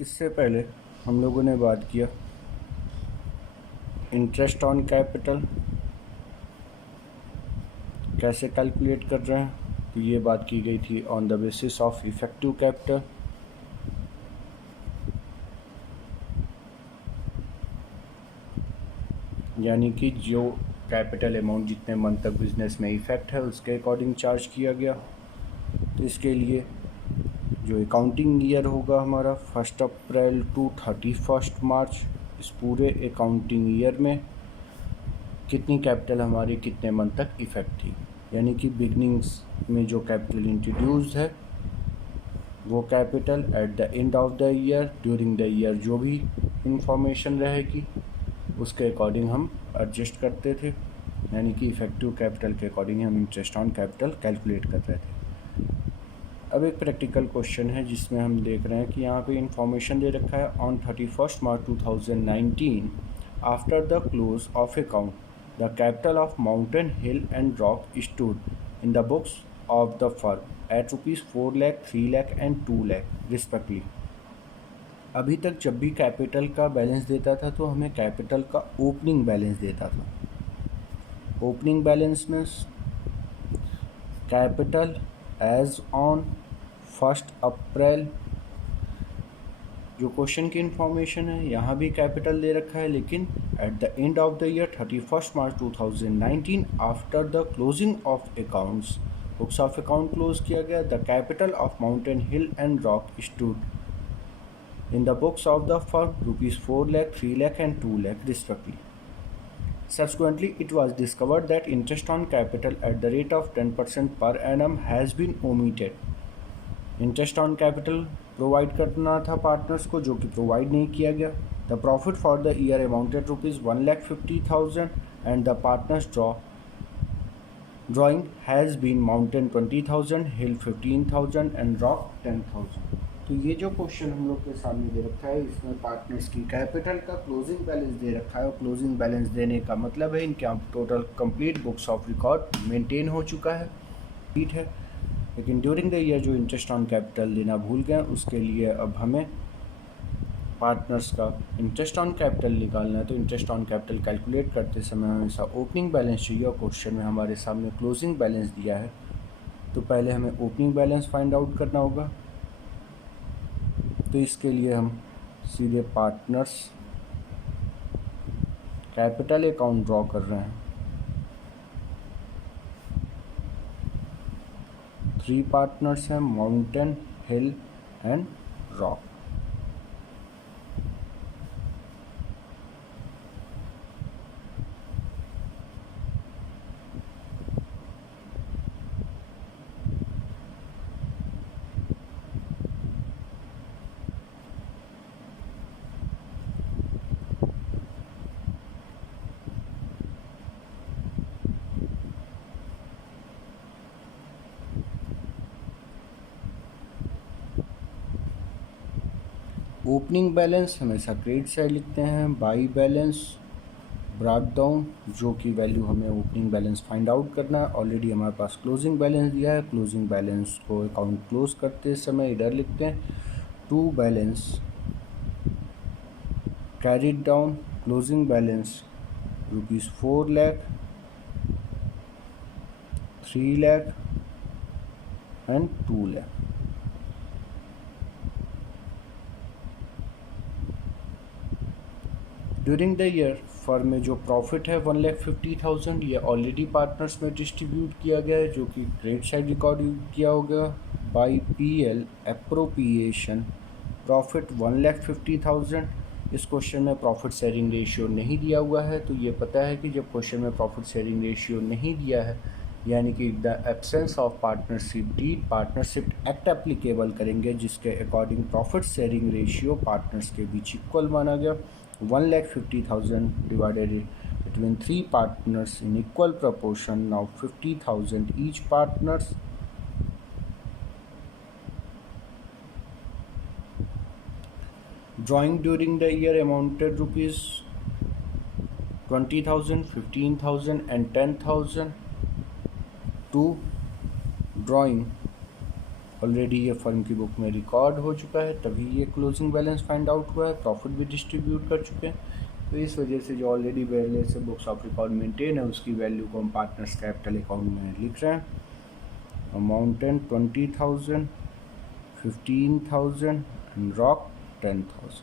इससे पहले हम लोगों ने बात किया इंटरेस्ट ऑन कैपिटल कैसे कैलकुलेट कर रहे हैं, तो ये बात की गई थी on the basis of effective capital. यानी कि जो कैपिटल अमाउंट जितने मंथ तक बिजनेस में इफेक्ट है उसके अकॉर्डिंग चार्ज किया गया। तो इसके लिए जो अकाउंटिंग ईयर होगा हमारा 1 अप्रैल टू 31 मार्च, इस पूरे अकाउंटिंग ईयर में कितनी कैपिटल हमारी कितने मंथ तक इफेक्ट थी। यानी कि बिगनिंग्स में जो कैपिटल इंट्रोड्यूस्ड है वो capital eight the end of the year during the year जो भी इंफॉर्मेशन रहेगी उसके अकॉर्डिंग हम एडजस्ट करते थे। यानी कि इफेक्टिव कैपिटल के अकॉर्डिंग हम इंटरेस्ट ऑन कैपिटल कैलकुलेट कर रहे थे। अब एक प्रैक्टिकल क्वेश्चन है जिसमें हम देख रहे हैं कि यहाँ पे इंफॉर्मेशन दे रखा है on 31 March 2019 after the close of account the capital of mountain hill and rock stood in the books of the firm at ₹4 lakh 3 lakh and 2 lakh respectively. अभी तक जब भी कैपिटल का बैलेंस देता था तो हमें कैपिटल का ओपनिंग बैलेंस देता था। ओपनिंग बैलेंस में कैपिटल एज ऑन 1 अप्रैल जो क्वेश्चन की इंफॉर्मेशन है यहाँ भी कैपिटल दे रखा है, लेकिन eight the end of the year 31 March 2019 after the closing of accounts books of account close किया गया the capital of mountain hill and rock stood in the books of the firm ₹4 lakh, 3 lakh and 2 lakh respectively. Subsequently, it was discovered that interest on capital at the rate of 10% per annum has been omitted. Interest on capital provide करना था partners को, जो कि provide नहीं किया गया। The profit for the year amounted ₹1,50,000 and the partners drawing has been Mountain 20,000, Hill 15,000 and Rock 10,000. तो ये जो क्वेश्चन हम लोग के सामने दे रखा है इसमें पार्टनर्स की कैपिटल का क्लोजिंग बैलेंस दे रखा है और क्लोजिंग बैलेंस देने का मतलब है इनके total complete books of record maintain हो चुका है, ठीक है। लेकिन ड्यूरिंग द ईयर जो इंटरेस्ट ऑन कैपिटल देना भूल गए, उसके लिए अब हमें पार्टनर्स का इंटरेस्ट ऑन कैपिटल निकालना है। तो इंटरेस्ट ऑन कैपिटल कैलकुलेट करते समय हमेशा ओपनिंग बैलेंस चाहिए और क्वेश्चन में हमारे सामने क्लोजिंग बैलेंस दिया है, तो पहले हमें ओपनिंग बैलेंस फाइंड आउट करना होगा। तो इसके लिए हम सीधे पार्टनर्स कैपिटल अकाउंट ड्रॉ कर रहे हैं। 3 पार्टनर्स हैं, mountain, hill and rock. Opening balance हमेशा क्रेडिट साइड लिखते हैं, बाई बैलेंस ब्रॉट डाउन जो कि वैल्यू हमें ओपनिंग बैलेंस फाइंड आउट करना है। ऑलरेडी हमारे पास क्लोजिंग बैलेंस दिया है, क्लोजिंग बैलेंस को अकाउंट क्लोज करते समय इधर लिखते हैं to balance carried down closing balance ₹4 lakh 3 lakh and 2 lakh. During the year firm में जो प्रॉफिट है 1,50,000 ये ऑलरेडी पार्टनर्स में डिस्ट्रीब्यूट किया गया है, जो कि क्रेडिट साइड रिकॉर्ड किया होगा बाई PL अप्रोप्रिएशन प्रॉफिट 1,50,000। इस क्वेश्चन में प्रॉफिट शेयरिंग रेशियो नहीं दिया हुआ है, तो ये पता है कि जब क्वेश्चन में प्रॉफिट शेयरिंग रेशियो नहीं दिया है यानी कि the absence of partnership deed partnership act applicable करेंगे, जिसके according profit sharing ratio partners के बीच इक्वल माना गया। 1,50,000 divided between 3 partners in equal proportion. Now 50,000 each partners. Drawing during the year amounted rupees 20,000, 15,000 and 10,000 to drawing already ये firm की book में record हो चुका है, तभी ये क्लोजिंग बैलेंस फाइंड आउट हुआ है। प्रॉफिट भी डिस्ट्रीब्यूट कर चुके हैं, तो इस वजह से जो ऑलरेडी बैलेंस से बुक्स ऑफ रिकॉर्ड मेंटेन है उसकी वैल्यू को हम पार्टनर्स कैपिटल अकाउंट में लिख रहे हैं। अमाउंटेंट 20,000, 15,000 एंड रॉक 10,000।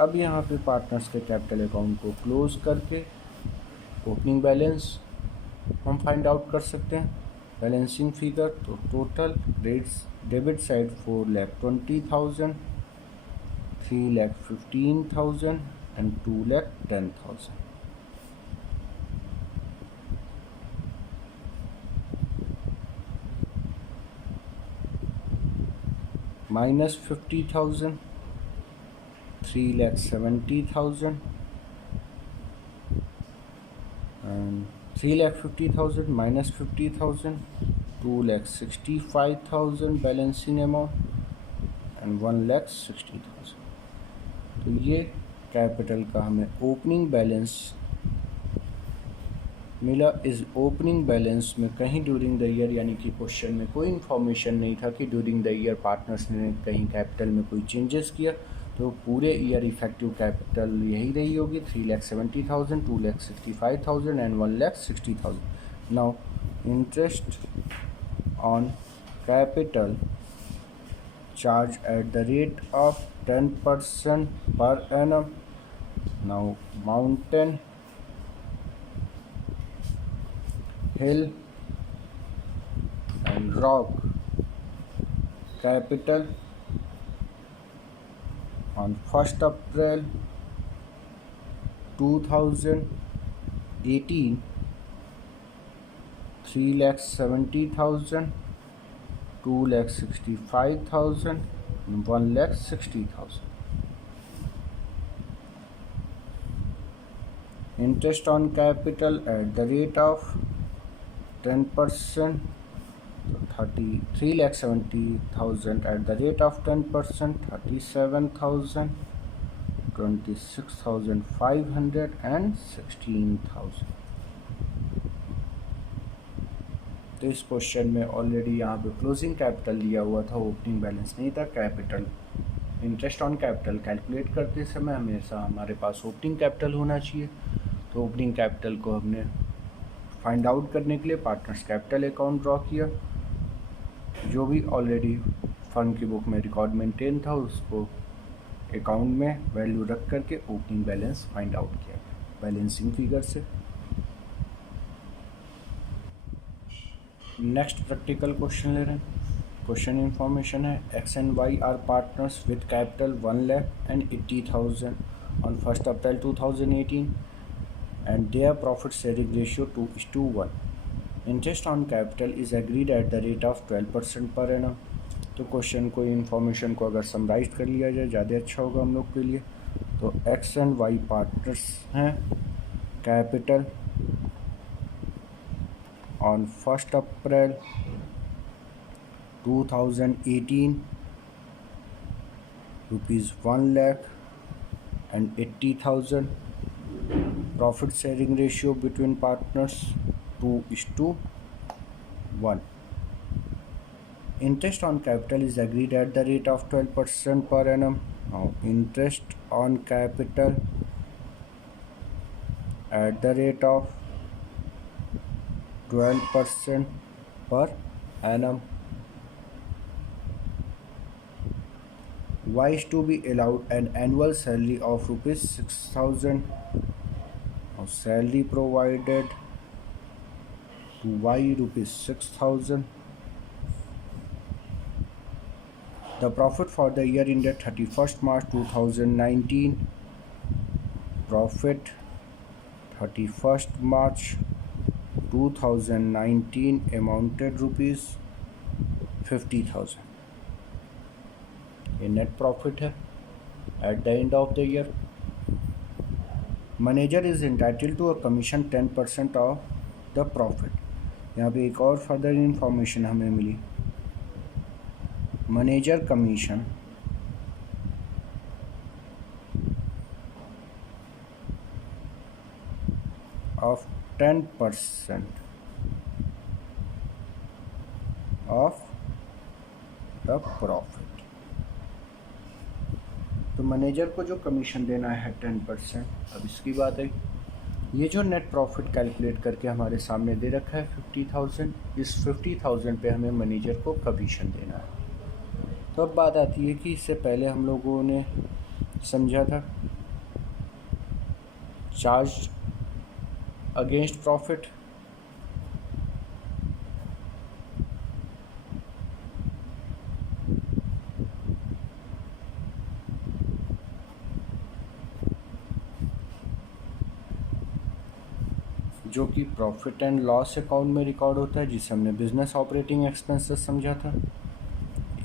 अब यहाँ पे पार्टनर्स के कैपिटल अकाउंट को क्लोज करके ओपनिंग बैलेंस हम फाइंड आउट कर सकते हैं। बैलेंसिंग फिगर तो total debit side 4,20,000, 3,15,000 and 2,10,000। Minus 50,000, 3,70,000 and 3,50,000 minus 50,000, 2,65,000 balancing amount and 1,60,000। तो ये कैपिटल का हमें ओपनिंग बैलेंस मिला। इस ओपनिंग बैलेंस में कहीं ड्यूरिंग द ईयर यानी कि क्वेश्चन में कोई इन्फॉर्मेशन नहीं था कि ड्यूरिंग द ईयर पार्टनर्स ने कहीं कैपिटल में कोई चेंजेस किया, तो पूरे ईयर इफेक्टिव कैपिटल यही रही होगी 3,70,000, 2,65,000 and 1,60,000। Now interest on capital charge at the rate of 10% पर annum. Now mountain, hill and rock capital on 1st April 2018 3,70,000, 2,65,000 and 1,60,000. Interest on capital at the rate of 10%, 3,70,000 at the rate of 10%, 37,000, 26,500 and 16,000। तो इस question में already यहाँ पे closing capital लिया हुआ था, opening balance नहीं था। Capital interest on capital calculate करते समय हमेशा हमारे पास ओपनिंग कैपिटल होना चाहिए। तो ओपनिंग कैपिटल को हमने फाइंड आउट करने के लिए पार्टनर्स कैपिटल अकाउंट ड्रॉ किया। जो भी ऑलरेडी फर्म की बुक में रिकॉर्ड मेंटेन था उसको अकाउंट में वैल्यू रख करके ओपनिंग बैलेंस फाइंड आउट किया बैलेंसिंग फिगर से। नेक्स्ट प्रैक्टिकल क्वेश्चन ले रहे हैं। क्वेश्चन इन्फॉर्मेशन है X and Y are partners with capital 1,80,000 on 1st April 2018 and their profit sharing ratio 2:1. Interest on capital is agreed at the rate of 12% per annum। तो question को information को अगर summarise कर लिया जाए ज़्यादा अच्छा होगा हम लोग के लिए। तो एक्स एंड वाई पार्टनर्स हैं। Capital on 1st April 2018 ₹1,80,000। Profit sharing ratio between partners 2:1। Interest on capital is agreed at the rate of 12% per annum। Now interest on capital at the rate of 12% per annum. Y is to be allowed an annual salary of ₹6,000. Now salary provided to Y ₹6,000. The profit for the year ended 31st March 2019. Profit 31st March 2019 amounted ₹50,000। ये net profit है at the end of the year. Manager is entitled to a commission 10% of the profit. यहाँ पे एक और further information हमें मिली। Manager commission of 10% of the profit. तो manager को जो कमीशन देना है 10%। अब इसकी बात है, ये जो नेट प्रॉफिट कैलकुलेट करके हमारे सामने दे रखा है 50,000, इस 50,000 पे हमें मैनेजर को कमीशन देना है। तो अब बात आती है कि इससे पहले हम लोगों ने समझा था चार्ज अगेंस्ट प्रॉफिट। जो कि प्रॉफिट एंड लॉस अकाउंट में रिकॉर्ड होता है, जिसे हमने बिजनेस ऑपरेटिंग एक्सपेंसेस समझा था।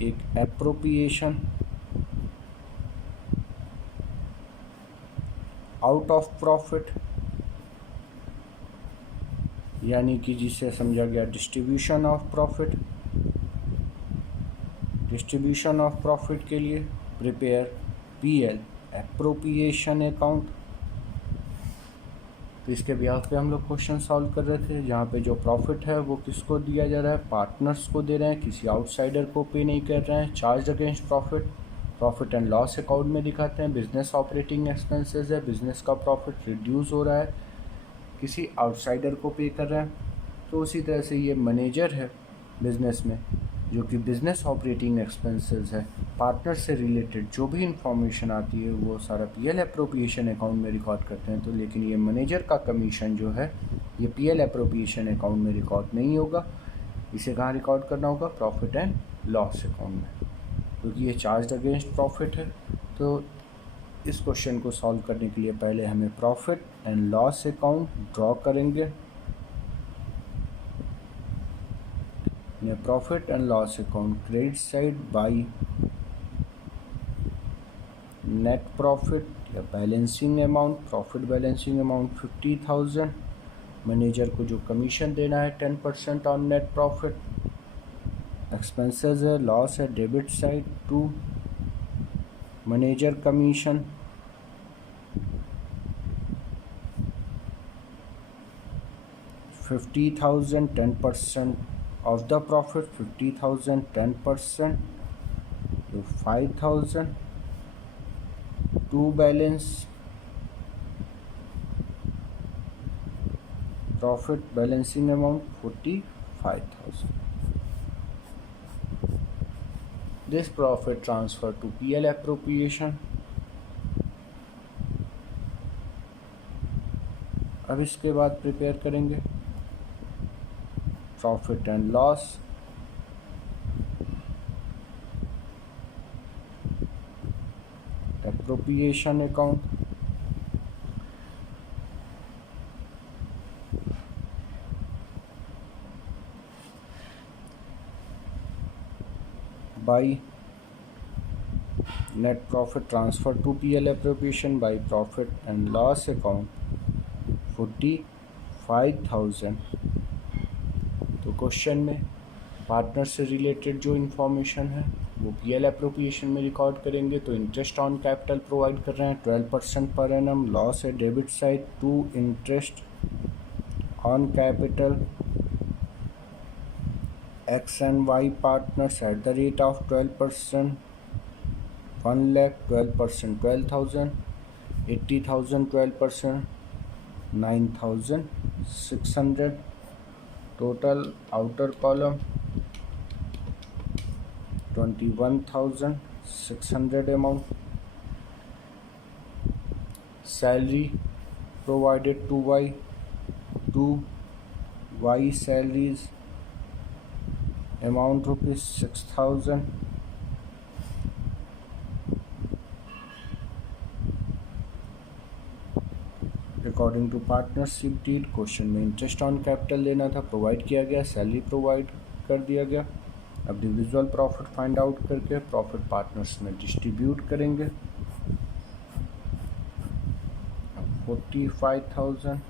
एक एप्रोप्रिएशन आउट ऑफ प्रॉफिट, यानी कि जिसे समझा गया distribution of profit. Distribution of profit के लिए प्रिपेयर पीएल एप्रोप्रिएशन अकाउंट। तो इसके ब्याज पे हम लोग क्वेश्चन सॉल्व कर रहे थे, जहाँ पे जो प्रॉफिट है वो किसको दिया जा रहा है, पार्टनर्स को दे रहे हैं, किसी आउटसाइडर को पे नहीं कर रहे हैं। Charge against profit profit and loss account में दिखाते हैं, बिजनेस ऑपरेटिंग एक्सपेंसेस है, बिजनेस का प्रॉफिट रिड्यूस हो रहा है, किसी आउटसाइडर को पे कर रहे हैं। तो उसी तरह से ये मैनेजर है बिजनेस में, जो कि बिजनेस ऑपरेटिंग एक्सपेंसेस है, पार्टनर से रिलेटेड जो भी इंफॉर्मेशन आती है वो सारा पीएल एप्रोप्रिएशन अकाउंट में रिकॉर्ड करते हैं। तो लेकिन ये मैनेजर का कमीशन जो है ये पीएल एप्रोप्रिएशन अकाउंट में रिकॉर्ड नहीं होगा, इसे कहाँ रिकॉर्ड करना होगा, प्रॉफिट एंड लॉस अकाउंट में, क्योंकि ये चार्ज अगेंस्ट प्रॉफिट है। तो इस क्वेश्चन को सॉल्व करने के लिए पहले हमें profit and loss account draw करेंगे। Profit and loss account credit side by net profit या balancing amount. Profit balancing amount 50,000, manager को जो कमीशन देना है 10% ऑन नेट प्रॉफिट। एक्सपेंसेस है, लॉस है, debit side to manager commission. $50,000 10% of the profit, 50,000 10% to 5,000 to balance profit balancing amount 45,000. This profit transfer to PL appropriation. अब इसके बाद prepare करेंगे profit and loss, appropriation account, by net profit transfer to PL appropriation by profit and loss account 45,000। तो question में partner से related जो information है वो पीएल एप्रोप्रिएशन में रिकॉर्ड करेंगे। तो इंटरेस्ट ऑन कैपिटल प्रोवाइड कर रहे हैं 12% पर एनम। लॉस है debit side to interest on capital X and Y partners at the rate of 12%। 1 lakh 12% 12,000, 80,000 12% 9,600। total outer column 21,600 amount। salary provided to y salaries amount rupees 6,000। According to partnership deed question में interest on capital लेना था, provide किया गया, salary provide कर दिया गया। अब डिविजुअल profit find out करके प्रॉफिट पार्टनर्स में डिस्ट्रीब्यूट करेंगे। 45,000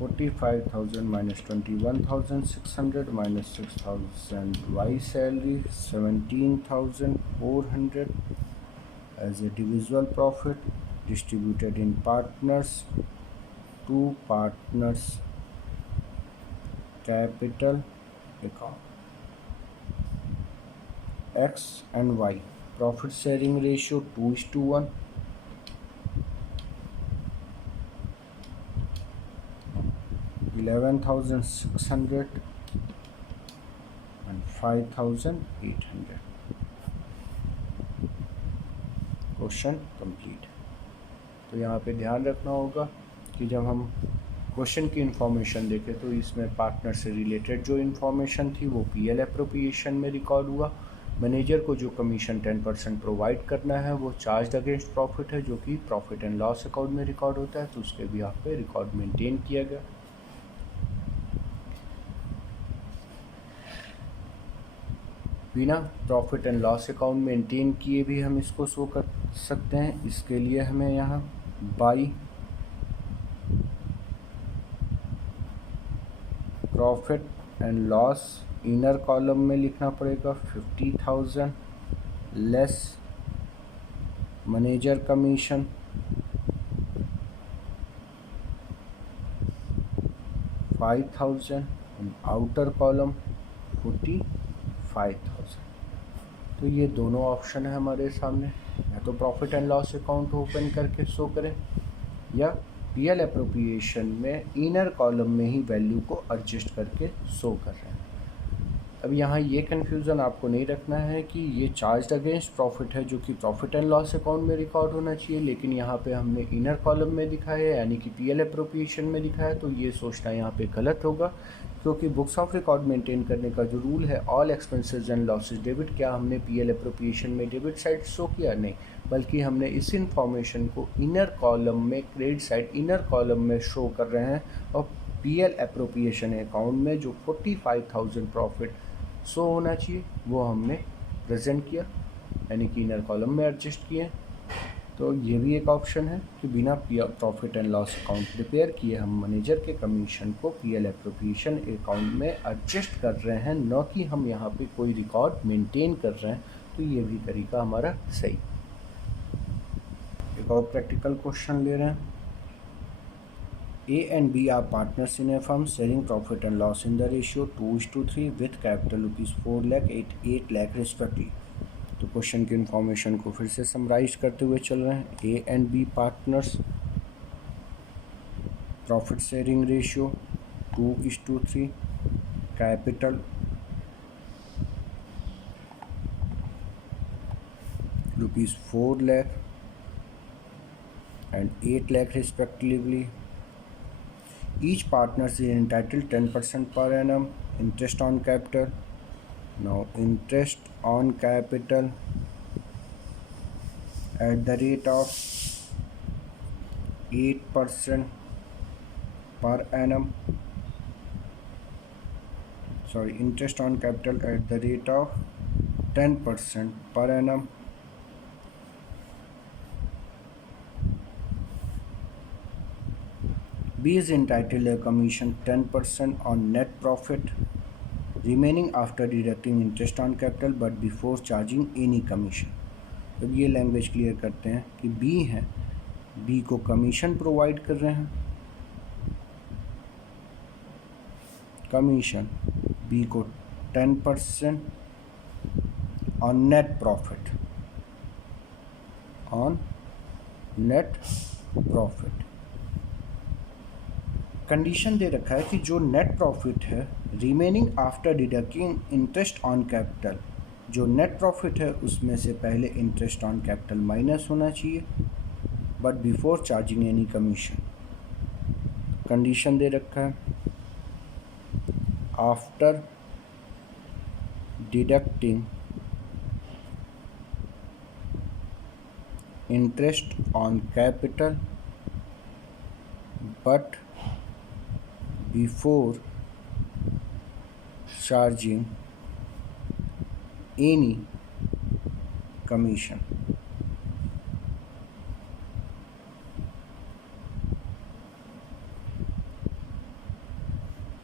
45,000 minus 21,600 minus 6,000 y salary 17,400 as a divisible profit distributed in partners, to partners capital account. X and Y profit sharing ratio 2:1. 11,600 and 5,800. Question complete. तो यहाँ पे ध्यान रखना होगा कि जब हम क्वेश्चन की इन्फॉर्मेशन देखें तो इसमें पार्टनर से रिलेटेड जो इन्फॉर्मेशन थी वो पीएल एप्रोप्रिएशन में रिकॉर्ड हुआ। मैनेजर को जो कमीशन 10% प्रोवाइड करना है वो चार्ज अगेंस्ट प्रॉफिट है, जो कि प्रॉफिट एंड लॉस अकाउंट में रिकॉर्ड होता है, तो उसके भी यहाँ पे रिकॉर्ड मेंटेन किया गया। बिना profit and loss account maintain किए भी हम इसको शो कर सकते हैं। इसके लिए हमें यहाँ by profit and loss inner column में लिखना पड़ेगा 50,000 less manager commission 5,000 and outer column 45,000। तो ये दोनों ऑप्शन है हमारे सामने, या तो profit and loss account open करके शो करें या पीएल एप्रोप्रिएशन में इनर कॉलम में ही वैल्यू को एडजस्ट करके शो कर रहे हैं। अब यहाँ ये कन्फ्यूज़न आपको नहीं रखना है कि ये चार्ज अगेंस्ट प्रॉफिट है जो कि प्रॉफिट एंड लॉस अकाउंट में रिकॉर्ड होना चाहिए, लेकिन यहाँ पे हमने इनर कॉलम में दिखाया है यानी कि पीएल एप्रोप्रिएशन में दिखाया है। तो ये सोचना यहाँ पे गलत होगा, क्योंकि बुक्स ऑफ रिकॉर्ड मेंटेन करने का जो रूल है all expenses and losses debit, क्या हमने पीएल एप्रोप्रिएशन में डेबिट साइड शो किया? नहीं, बल्कि हमने इस इंफॉर्मेशन को इनर कॉलम में क्रेडिट साइड इनर कॉलम में शो कर रहे हैं, और पीएल एप्रोप्रिएशन अकाउंट में जो 45,000 प्रॉफिट शो होना चाहिए वो हमने प्रेजेंट किया, यानी कि इनर कॉलम में एडजस्ट किए। तो ये भी एक ऑप्शन है कि बिना profit and loss account prepare किए हम मैनेजर के कमीशन को पीएल एप्रोप्रिएशन अकाउंट में एडजस्ट कर रहे हैं, न कि हम यहाँ पे कोई रिकॉर्ड मेंटेन कर रहे हैं। तो ये भी तरीका हमारा सही। एक और प्रैक्टिकल क्वेश्चन ले रहे हैं। A and B are partners in a firm sharing profit and loss in the ratio 2:3 with capital rupees 4 lakh 8 lakh respectively। तो क्वेश्चन की इन्फॉर्मेशन को फिर से समराइज करते हुए चल रहे हैं। A and B partners, profit sharing ratio 2:3, capital rupees 4 lakh and 8 lakh respectively। Each partner is entitled 10% per annum interest on capital. Now interest on capital at the rate of 8% per annum. Sorry, interest on capital at the rate of 10% per annum. B is entitled a commission 10% on net profit remaining after deducting interest on capital but before charging any commission। अब ये language clear करते हैं कि B है, B को commission provide कर रहे हैं, कमीशन B को 10% on net profit, on net profit. Condition दे रखा है कि जो नेट प्रॉफिट है remaining after deducting interest on capital, जो नेट प्रॉफिट है उसमें से पहले इंटरेस्ट ऑन कैपिटल माइनस होना चाहिए but before charging any commission. Condition दे रखा है after deducting interest on capital but before charging any commission।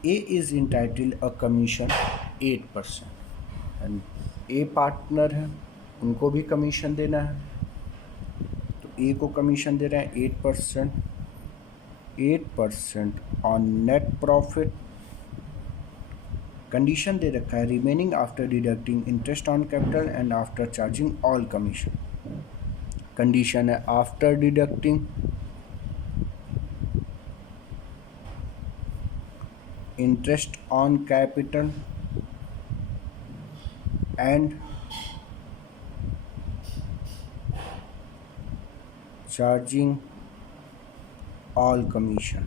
A is entitled a commission 8% and A partner है, उनको भी कमीशन देना है। तो ए को कमीशन दे रहे हैं 8% ऑन नेट प्रॉफिट। कंडीशन दे रखा है remaining after deducting interest on capital and after charging all commission. Condition है after deducting interest on capital and charging all commission.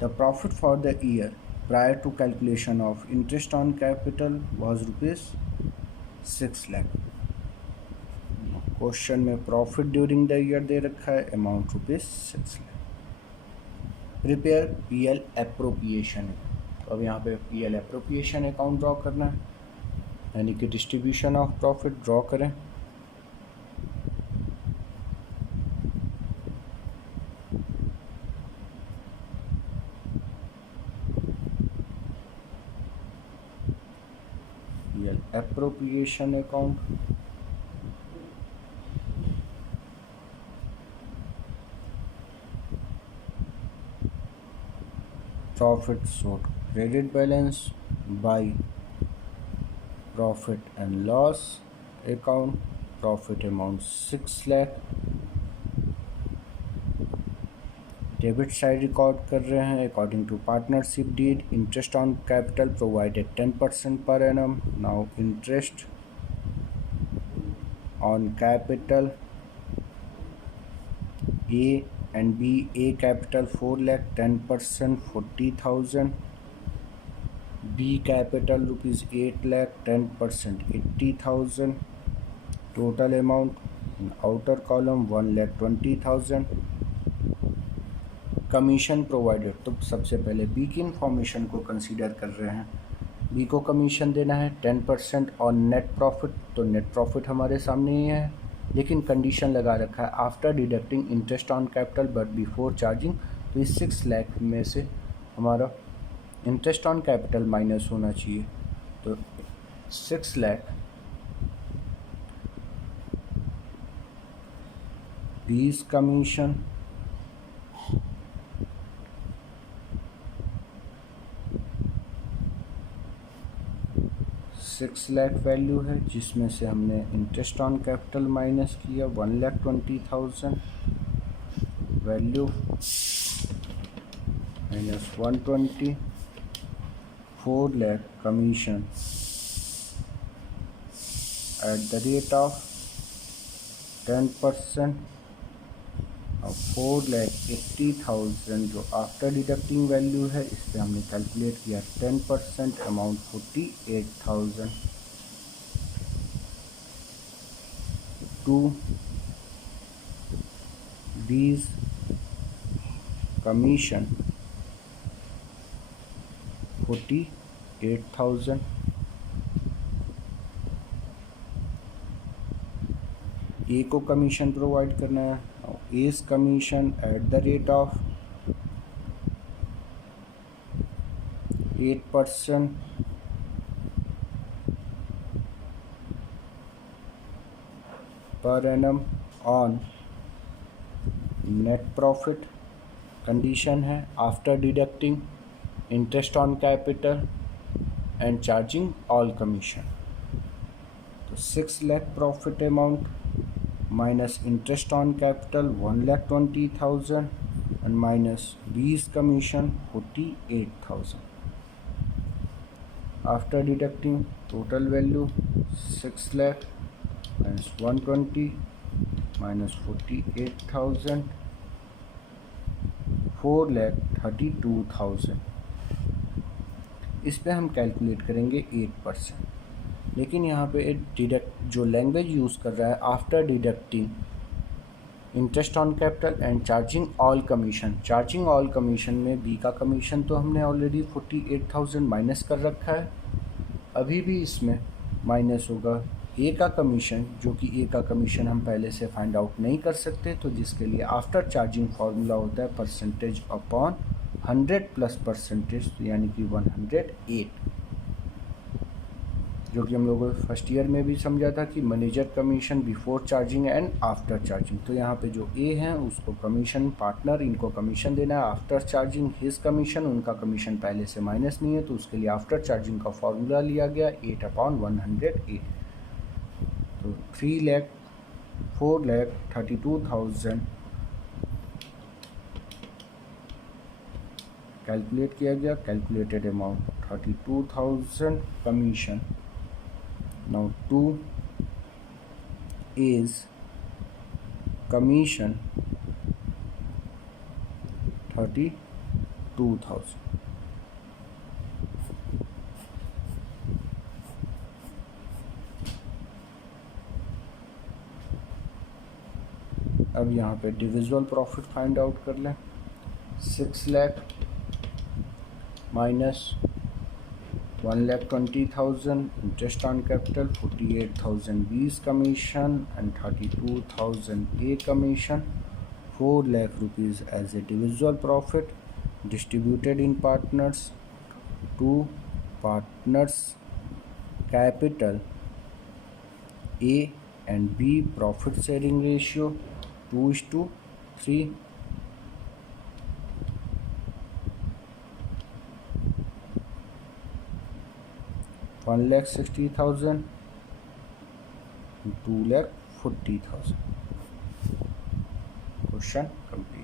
The profit for the year prior to calculation of interest on capital was rupees 6 lakh। Question में profit during the year दे रखा है amount rupees 6 lakh. Prepare PL appropriation. तो अब यहाँ पे PL appropriation account draw करना है, यानी कि डिस्ट्रीब्यूशन ऑफ प्रॉफिट ड्रॉ करें। PL appropriation account, profit sought credit balance by profit and loss account, profit amount 6 lakh। Debit side record कर रहे हैं according to partnership deed. Interest on capital provided 10% पर annum. Now interest on capital A and B, A capital 4 lakh 10% 40,000, B capital rupees 8 lakh 10% 80,000, total amount in outer column 1 lakh 20,000। Commission provided, तो सबसे पहले B की information को consider कर रहे हैं। B को कमीशन देना है 10% ऑन नेट प्रॉफिट, तो नेट प्रॉफिट हमारे सामने ही है, लेकिन कंडीशन लगा रखा है after deducting interest on capital but before charging. तो इस 6 लाख में से हमारा इंटरेस्ट ऑन कैपिटल माइनस होना चाहिए। तो 6 lakh 20 commission six lakh value है, जिसमें से हमने इंटरेस्ट ऑन कैपिटल माइनस किया 1,20,000 value minus 120। 4 lakh commission at the rate of 10%। और 4,80,000 जो आफ्टर डिडक्टिंग वैल्यू है, इस पर हमने कैलकुलेट किया 10% amount 48,000 to B's commission 48,000। A को कमीशन प्रोवाइड करना है, as commission at the rate of 8% per annum on net profit. Condition है after deducting interest on capital and charging all commission. तो 6 लाख profit amount minus interest on capital 1,20,000 and minus B's commission 48,000. After deducting total value 6 lakh minus 120 minus 48,000 4,32,000। इस पे हम calculate करेंगे 8%, लेकिन यहाँ पे डिडक्ट जो लैंग्वेज यूज़ कर रहा है after deducting interest on capital and charging all commission. Charging all commission में बी का कमीशन तो हमने ऑलरेडी 48,000 माइनस कर रखा है, अभी भी इसमें माइनस होगा ए का कमीशन, जो कि ए का कमीशन हम पहले से फाइंड आउट नहीं कर सकते, तो जिसके लिए आफ्टर चार्जिंग फार्मूला होता है परसेंटेज अपॉन 100 प्लस परसेंटेज, यानी कि 108। जो कि हम लोगों को फर्स्ट ईयर में भी समझा था कि manager commission before charging and after charging. तो यहाँ पे जो ए हैं उसको कमीशन, पार्टनर इनको कमीशन देना है, आफ्टर चार्जिंग हिज कमीशन, उनका कमीशन पहले से माइनस नहीं है, तो उसके लिए आफ्टर चार्जिंग का फॉर्मूला लिया गया 8/108। तो 3,04,32,000 कैलकुलेट किया गया। Calculated amount 32,000 commission. Now 2 is commission 32,000। अब यहाँ पे डिविजिबल प्रॉफिट फाइंड आउट कर लें। 6 lakh minus 1,20,000 interest on capital, 48,020 commission and 32,000 A commission, 4 lakh rupees as a divisible profit distributed in partners to partners capital A and B profit sharing ratio 2:3. 1,60,000 and 2,40,000। Question complete.